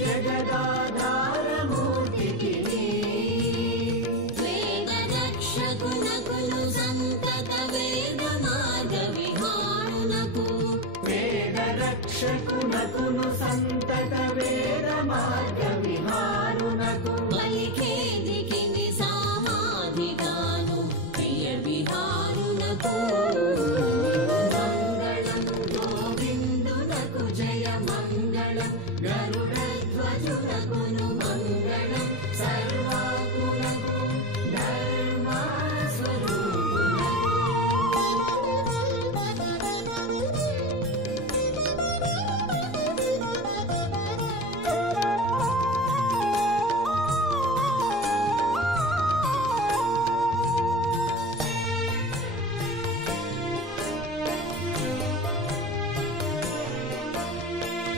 జగదాధారమూర్తికి వేదరక్షకునకును సంతత వేద మార్గ విహారునకు వేదరక్షకునకును సంతత వేద మార్గ విహారునకు బలిఖేదికి నిసామాధిగాను ప్రియ విహారునకు మంగళం గోవిందునకు జయ మంగళం గరుడధ్వజునకును మంగళం సర్వాత్మునకు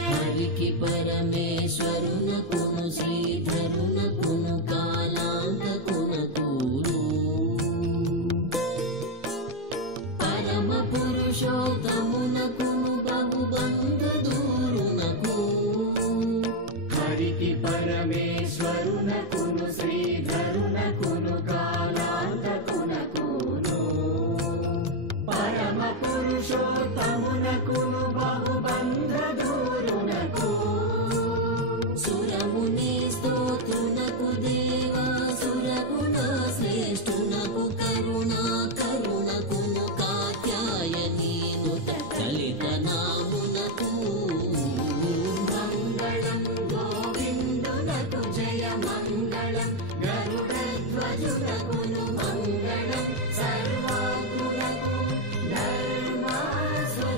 హరికి పరమేశ్వరునకును శ్రీధరునకును కాలాంతకునకును పరమ పురుషోత్తమునకును బహుబంధదూరునకు హరికి పరమేశ్వరునకును శ్రీధరునకును కాలాంతకునకును పరమ పురుషోత్తమునకును బహుబంధదూరునకు సురముని స్తోత్రునకు దేవాసురగుణ శ్రేష్ఠునకు కరుణా కరుణకును కాత్యాయనీనుత కలిత నామునకు మంగళం గోవిందునకు జయ మంగళం గరుడధ్వజునకును మంగళం సర్వాత్మునకు ధర్మస్వరూపునకు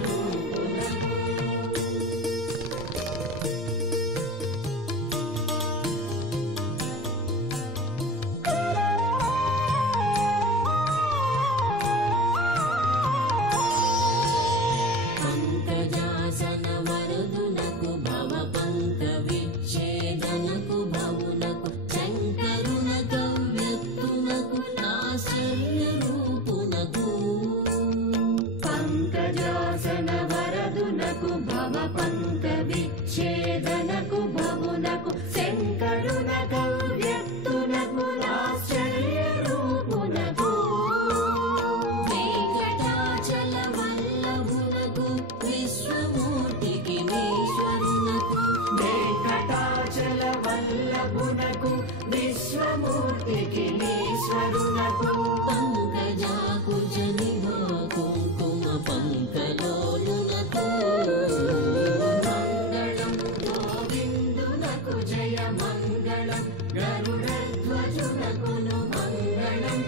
పంకజాసన వరదునకు భవ పంక విచ్ఛేదనకు భవునకు శంకరున కవ్యక్తునకు ఆశ్చర్య రూపునకు పంకజాసన వరదునకు భవ పంక విచ్ఛేదనకు భవునకు శంకరున కవ్యక్తునకు ఆశ్చర్య రూపునకు వెంకటాచల వల్లభునకు విశ్వమూర్తికి ఈశ్వరునకు వెంకటాచల వల్లభునకు విశ్వమూర్తికి ఈశ్వరునకు పంకజాకుజ నిభా కుంకుమ పంకలోలునకు మంగళం గోవిందునకు జయ మంగళం గరుడధ్వజునకును మంగళం